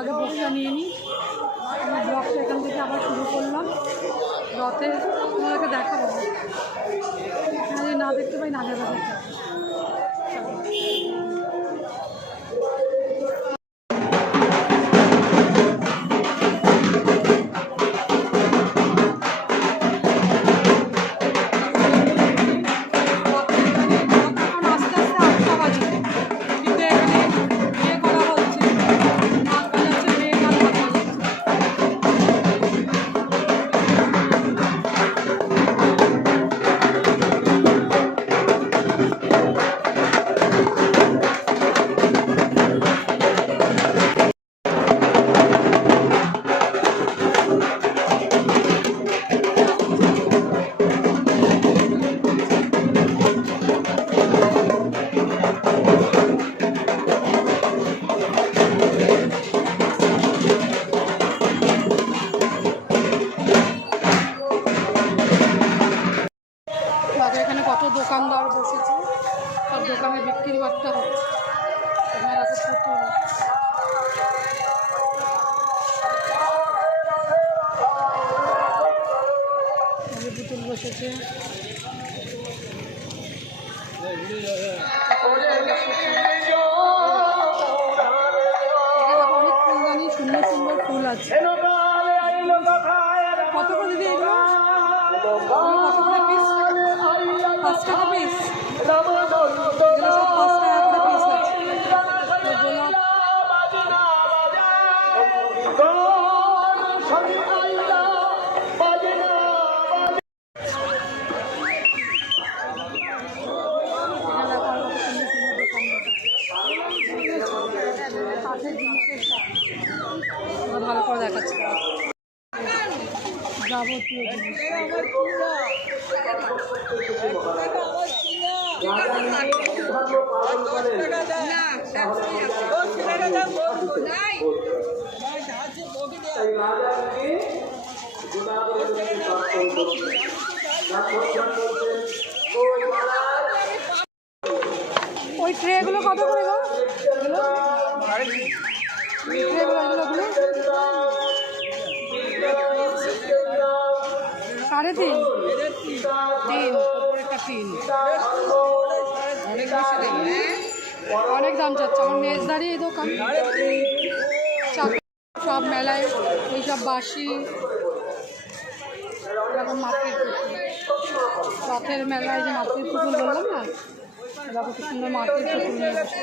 আগে বক্সটা নিয়ে নিই। আমি ব্লগটা এখান থেকে আবার শুরু করলাম। রথে তোমাদেরকে দেখাবো, যদি না দেখতে পাই নাগের বাজারটা। এখানে কত দোকানদার বসেছে, সব দোকানে বিক্রি বার্তা হচ্ছে। এখানে আছে পুতুল বসেছে। অনেক ফুলদানি, সুন্দর সুন্দর ফুল আছে। কত করে দিদি এগুলো? কত করে পিস? 5 টাকা পিস। এগুলো সব 5 টাকা করে পিস আছে। কাঠের জিনিসের ভালো করে দেখাচ্ছে, যাবতীয় জিনিস। ওই ট্রেগুলো কত করে গো? ট্রেগুলো 3.5। 3 অনেক দাম চাচ্ছে। আমার মেজদারি এই দোকান, সব মেলায় এইসব বাসি এরকম মাটির পুতুল। রথের মেলায় যে মাটির পুতুল বললাম না, এরা কত সুন্দর মাটির পুতুল নিয়ে বসে।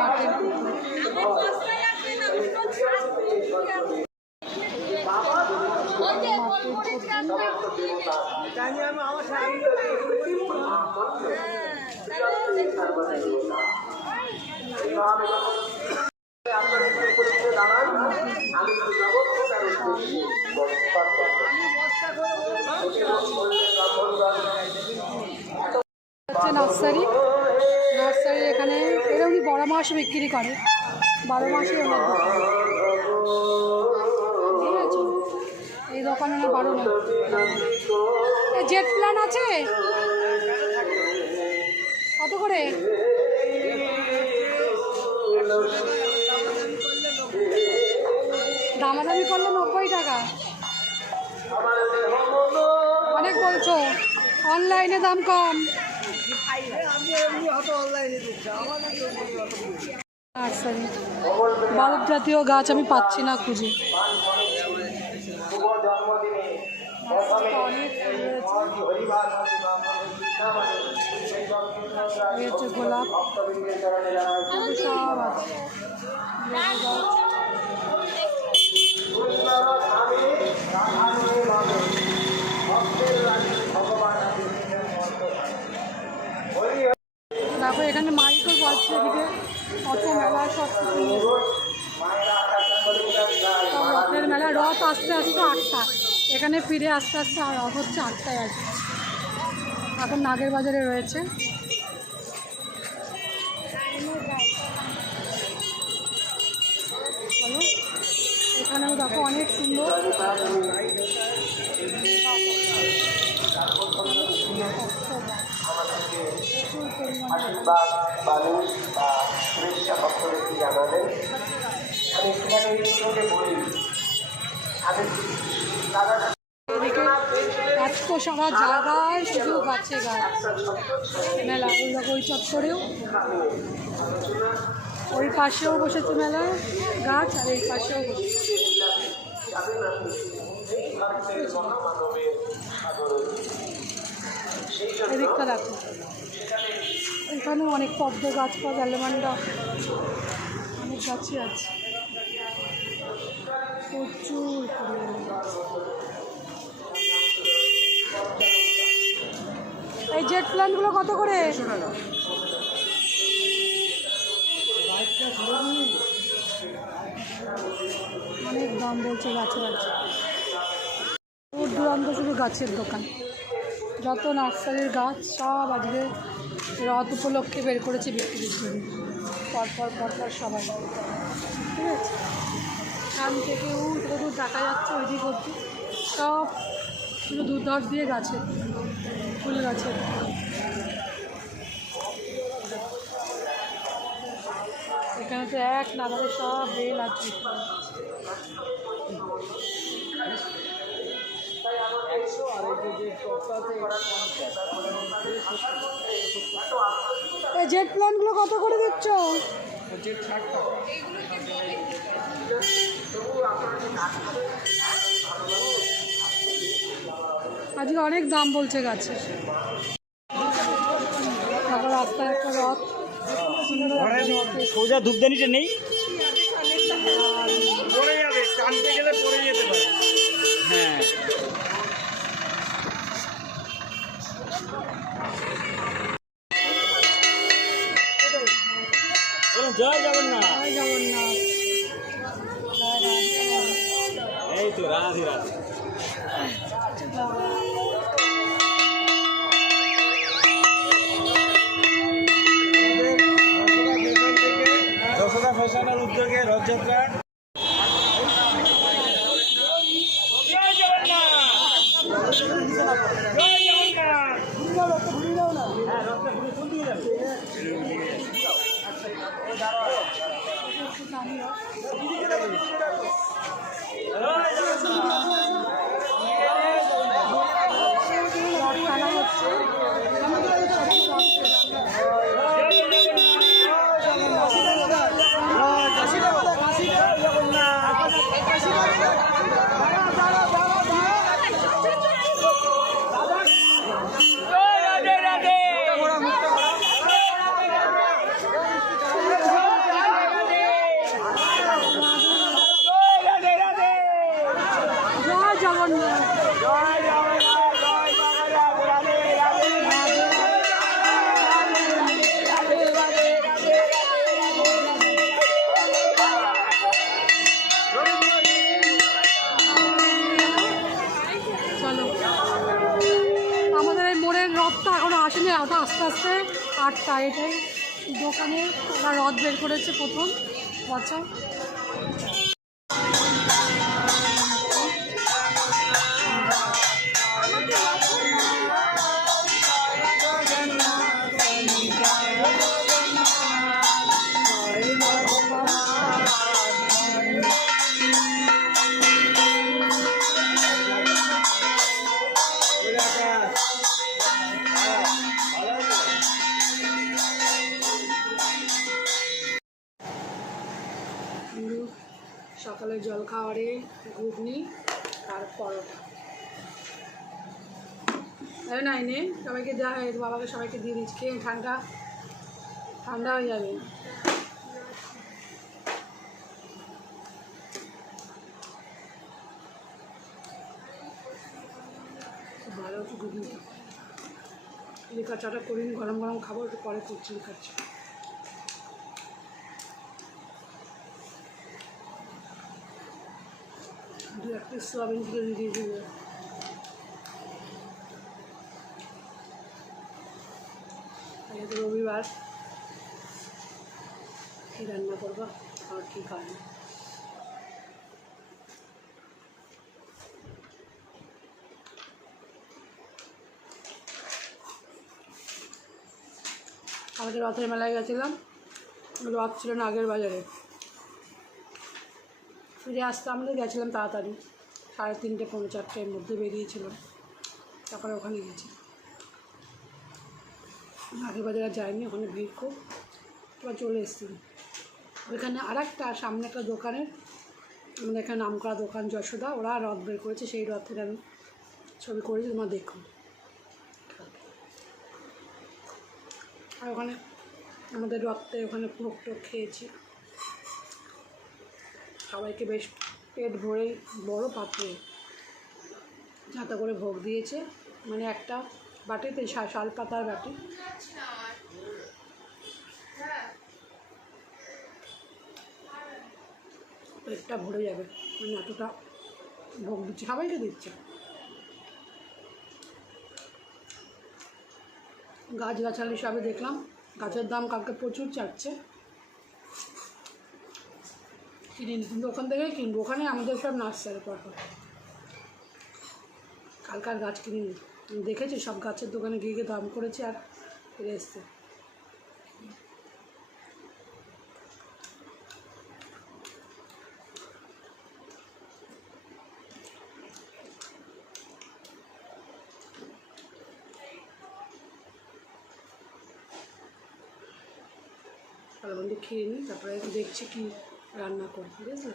মাটির পুতুল নার্সারি। এখানে এরকমই 12 মাস বিক্রি করে, 12 মাসে অনেক দোকান। ঠিক আছে, এই দোকানে না 12 না। জেট প্ল্যান আছে কত করে? দামাদামি করলে 90 টাকা। অনেক বলছো, অনলাইনে দাম কম। নার্সারি বাল্ব জাতীয় গাছ আমি পাচ্ছি না খুঁজে। অনেক হচ্ছে গোলাপ, সব আছে। দেখো এখানে মাইকও বাজছে, এদিকে কত মেলা, সব রথের মেলা। রথ আস্তে আস্তে 8টা, এখানে ফিরে আস্তে আস্তে আর রথ হচ্ছে 8টায় আসবে। এখন নাগের বাজারে রয়েছে। এখানেও দেখো অনেক সুন্দর প্রচুর পরিমাণে আশীর্বাদ বাণী বা শুভেচ্ছা ভক্তদের কি জানালেন। আমি সেখানে এই সঙ্গে বলি আমি দাদা এদিকে এত সারা জায়গায় শুধু গাছে গাছ মেলা। ওই দেখো ওই চত্বরেও ওই পাশেও বসেছে মেলা গাছ, আর এই পাশেও বসেছে। এদিকটা দেখো, এখানেও অনেক পদ্ম গাছ পাওয়া, অ্যালেমান্ডা অনেক গাছই আছে, প্রচুর পরিমাণে গাছ। এই জেট প্ল্যানগুলো কত করে? অনেক দাম বলছে গাছের আছে। দূর দূরান্ত শুধু গাছের দোকান, যত নার্সারির গাছ সব আজকে রথ উপলক্ষে বের করেছে বিক্রির জন্য। পরপর সবাই, ঠিক আছে। এখান থেকে দূর দেখা যাচ্ছে ওইদিক অব্দি সব শুধু দুধ দিয়ে গাছের ফুল গাছের। এখানে তো এক নাগারে সব বেল আছে। এই জেট প্ল্যানগুলো কত করে দিচ্ছ? আজকে অনেক দাম বলছে গাছে। তারপর রাস্তায় একটা রথ, সোজা ধূপদানিটা নেই, পড়ে যাবে, টানতে গেলে পড়ে যেতে পারে। হ্যাঁ, জয় জগন্নাথ। জয় জগন্নাথ। এই তো রাধে রাধে। যশোদা ফ্যাশনের উদ্যোগে রথযাত্রা। জয় জগন্নাথ, জয় জগন্নাথ। হ্যাঁ, রথটা ঘুরে কোন দিকে যাবে? আসেনি, ওটা আস্তে আস্তে 8টা। এটাই দোকানে ওরা রথ বের করেছে প্রথম বছর। সকালে জল খাওয়ারে ঘুগনি আর পরোটা। নাই নে, সবাইকে দেওয়া হয়, বাবাকে সবাইকে দিয়ে দিচ্ছি। খেয়ে ঠান্ডা ঠান্ডা হয়ে যাবে। ভালো হচ্ছে ঘুগনিটা। লিকার চাটা করিনি, গরম গরম খাবো, একটু পরে করছি লিকার চা। দু একটা সোয়াবিন থেকে দিয়ে দেবো। আজকে তো রবিবার, কী রান্না করবো আর কী খাবো। কালকে রথের মেলায় গেছিলাম, রথ ছিল নাগের বাজারে। ফিরে আসতে আমাদের গেছিলাম তাড়াতাড়ি, 3:30 পৌনে 4টার মধ্যে বেরিয়েছিলাম, তারপরে ওখানে গেছি। নাগের বাজারে যাইনি, ওখানে ভিড় খুব, এবার চলে এসেছি। ওইখানে আর একটা সামনে একটা দোকানের, আমাদের এখানে নাম করা দোকান যশোদা, ওরা রথ বের করেছে, সেই রথের আমি ছবি করেছি, তোমরা দেখো। আর ওখানে আমাদের রথে ওখানে ভোগ টোগ খেয়েছি, সবাইকে বেশ পেট ভরে বড় পাত্রে যাতে করে ভোগ দিয়েছে, মানে একটা বাটিতে শাল পাতার বাটি। পেটটা ভরে যাবে, মানে এতটা ভোগ দিচ্ছে, সবাইকে দিচ্ছে। গাছগাছালি সবই দেখলাম, গাছের দাম কালকে প্রচুর চাচ্ছে, কিনিনি, কিন্তু ওখান থেকেই কিনবো, ওখানে আমাদের সব নার্সারি পরপর। কালকে আর গাছ কিনিনি, দেখেছি সব গাছের দোকানে গিয়ে দাম করেছি আর ফিরে এসছে। ভালো বন্ধু খেয়ে নিই, তারপরে দেখছি কি রান্না করবো, বুঝলে।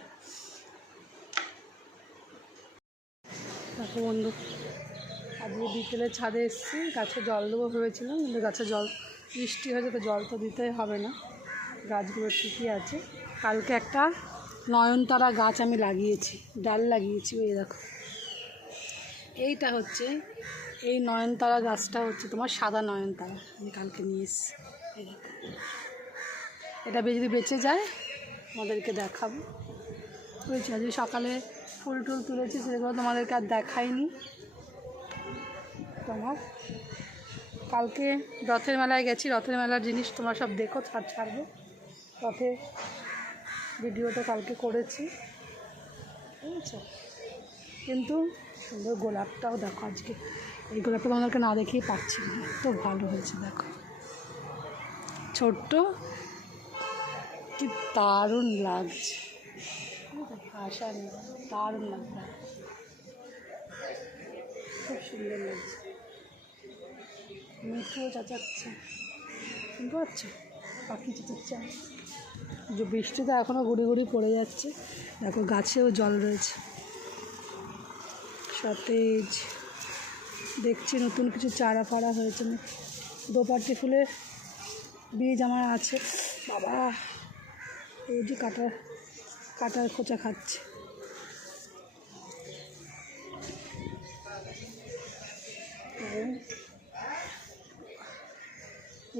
দেখো বন্ধু, আজকে বিকেলে ছাদে এসেছি, গাছে জল দেবো ভেবেছিলাম, কিন্তু গাছে জল বৃষ্টি হয়েছে তো জল তো দিতেই হবে না, গাছগুলো ঠিকই আছে। কালকে একটা নয়নতারা গাছ আমি লাগিয়েছি, ডাল লাগিয়েছি, ওই দেখো এইটা হচ্ছে, এই নয়নতারা গাছটা হচ্ছে তোমার সাদা নয়নতারা, আমি কালকে নিয়ে এসেছি। এই দেখো, এটা যদি বেঁচে যায় তোমাদেরকে দেখাবো, বুঝেছি। আজকে সকালে ফুল টুল তুলেছি, সেগুলো তোমাদেরকে আর দেখাইনি। তোমার কালকে রথের মেলায় গেছি, রথের মেলার জিনিস তোমরা সব দেখো, ছাড়বো, রথের ভিডিওটা কালকে করেছি, বুঝেছো। কিন্তু সুন্দর গোলাপটাও দেখো, আজকে এই গোলাপটা তোমাদেরকে না দেখিয়ে পাচ্ছি না, এত ভালো হয়েছে দেখো, ছোট্ট, কি দারুণ লাগছে, ভাষা নেই, দারুণ লাগছে, খুব সুন্দর লাগছে। মিঠুও চাচাচ্ছে, শুনতে পাচ্ছ পাখি চেঁচাচ্ছে, যে বৃষ্টিটা এখনও গুড়ি গুড়ি পড়ে যাচ্ছে, দেখো গাছেও জল রয়েছে, সতেজ। দেখছি নতুন কিছু চারা ফাড়া হয়েছে না, দোপাটি ফুলের বীজ আমার আছে, বাবা এই যে কাটার খোঁচা খাচ্ছে।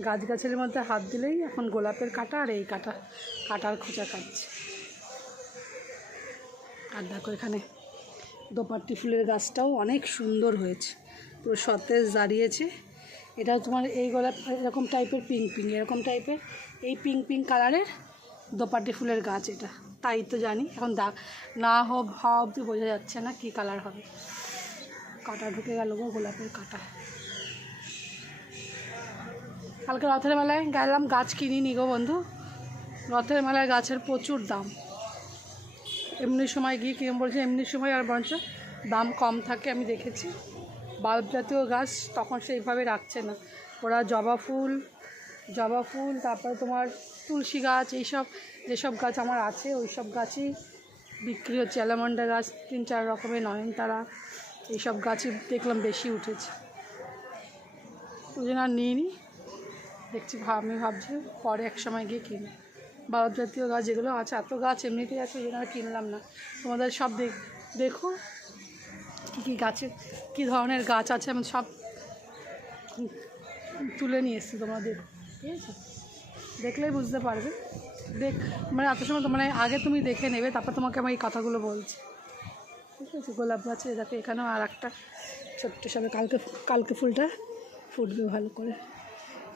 গাছগাছের মধ্যে হাত দিলেই এখন গোলাপের কাঁটা আর এই কাটার খোঁচা খাচ্ছে। আর দেখো এখানে দোপাটি ফুলের গাছটাও অনেক সুন্দর হয়েছে, পুরো সতেজ দাঁড়িয়েছে। এটাও তোমার এই গোলাপ এরকম টাইপের পিঙ্ক এরকম টাইপের এই পিঙ্ক কালারের দোপাটি ফুলের গাছ, এটা তাই তো জানি, এখন না হওয়া অবধি বোঝা যাচ্ছে না কী কালার হবে। কাঁটা ঢুকে গেল গো, গোলাপের কাঁটা। কালকে রথের মেলায় গেলাম, গাছ কিনিনি গো বন্ধু, রথের মেলায় গাছের প্রচুর দাম, এমনি সময় গিয়ে কিনে বলছে, এমনি সময় আর বরঞ্চ দাম কম থাকে, আমি দেখেছি। বাল্ব জাতীয় গাছ তখন সেইভাবে রাখছে না ওরা, জবা ফুল, তারপরে তোমার তুলসী গাছ, এইসব যেসব গাছ আমার আছে ওই সব গাছই বিক্রি হচ্ছে। অ্যালামন্ডা গাছ 3-4 রকমের, নয়নতারা, এইসব গাছই দেখলাম বেশি উঠেছে, ওই জন্য আর নিইনি। দেখছি আমি ভাবছি পরে এক সময় গিয়ে কিনি। বাল্ব জাতীয় গাছ যেগুলো আছে, এত গাছ এমনিতেই আছে, ওই জন্য আর কিনলাম না। তোমাদের সব দেখো কী গাছে কী ধরনের গাছ আছে, আমি সব তুলে নিয়ে এসেছি, তোমাদের ঠিক আছে, দেখলেই বুঝতে পারবে। মানে এত সময় মানে আগে তুমি দেখে নেবে, তারপর তোমাকে আমি এই কথাগুলো বলছি, ঠিক আছে। গোলাপ গাছে দেখো, এখানেও আর একটা ছোট্ট সবে কালকে ফুলটা ফুটবে ভালো করে।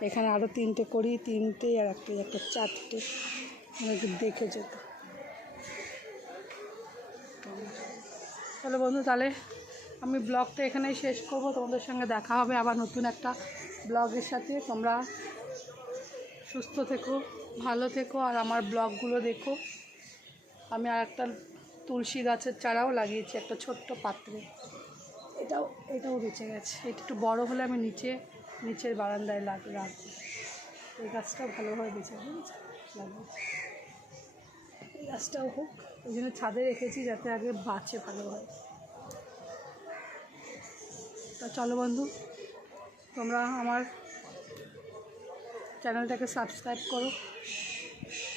এখানে আরও 3টে করি, 3টে আর একটা 4টে, আমাকে দেখে যেত। চলো বন্ধু, তাহলে আমি ব্লগটা এখানেই শেষ করব, তোমাদের সঙ্গে দেখা হবে আবার নতুন একটা ব্লগের সাথে। তোমরা সুস্থ থেকো, ভালো থেকো, আর আমার ব্লগগুলো দেখো। আমি আর একটা তুলসী গাছের চারাও লাগিয়েছি একটা ছোট্ট পাত্রে, এটাও বেঁচে গেছে। এটা একটু বড় হলে আমি নিচের বারান্দায় রাখবো। এই গাছটা ভালোভাবে বেঁচে লাগবে, এই গাছটাও হোক, ওই জন্য ছাদে রেখেছি যাতে আগে বাঁচে ভালোভাবে। তা চলো বন্ধু, তোমরা আমার চ্যানেলটাকে সাবস্ক্রাইব করো,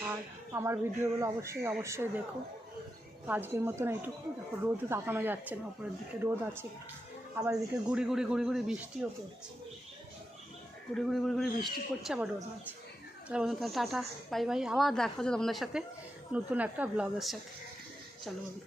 আর আমার ভিডিওগুলো অবশ্যই দেখো। আজকের মতন এইটুকু। দেখো রোদ তাকানো যাচ্ছে না, উপরের দিকে রোদ আছে, আবার এদিকে গুড়ি গুড়ি বৃষ্টিও পড়ছে, গুড়ি গুড়ি বৃষ্টি পড়ছে, আবার রোদ আছে। তাহলে বন্ধু, তাহলে টাটা, বাই বাই, আবার দেখা হচ্ছে তোমাদের সাথে নতুন একটা ব্লগের সাথে। চলো বন্ধু।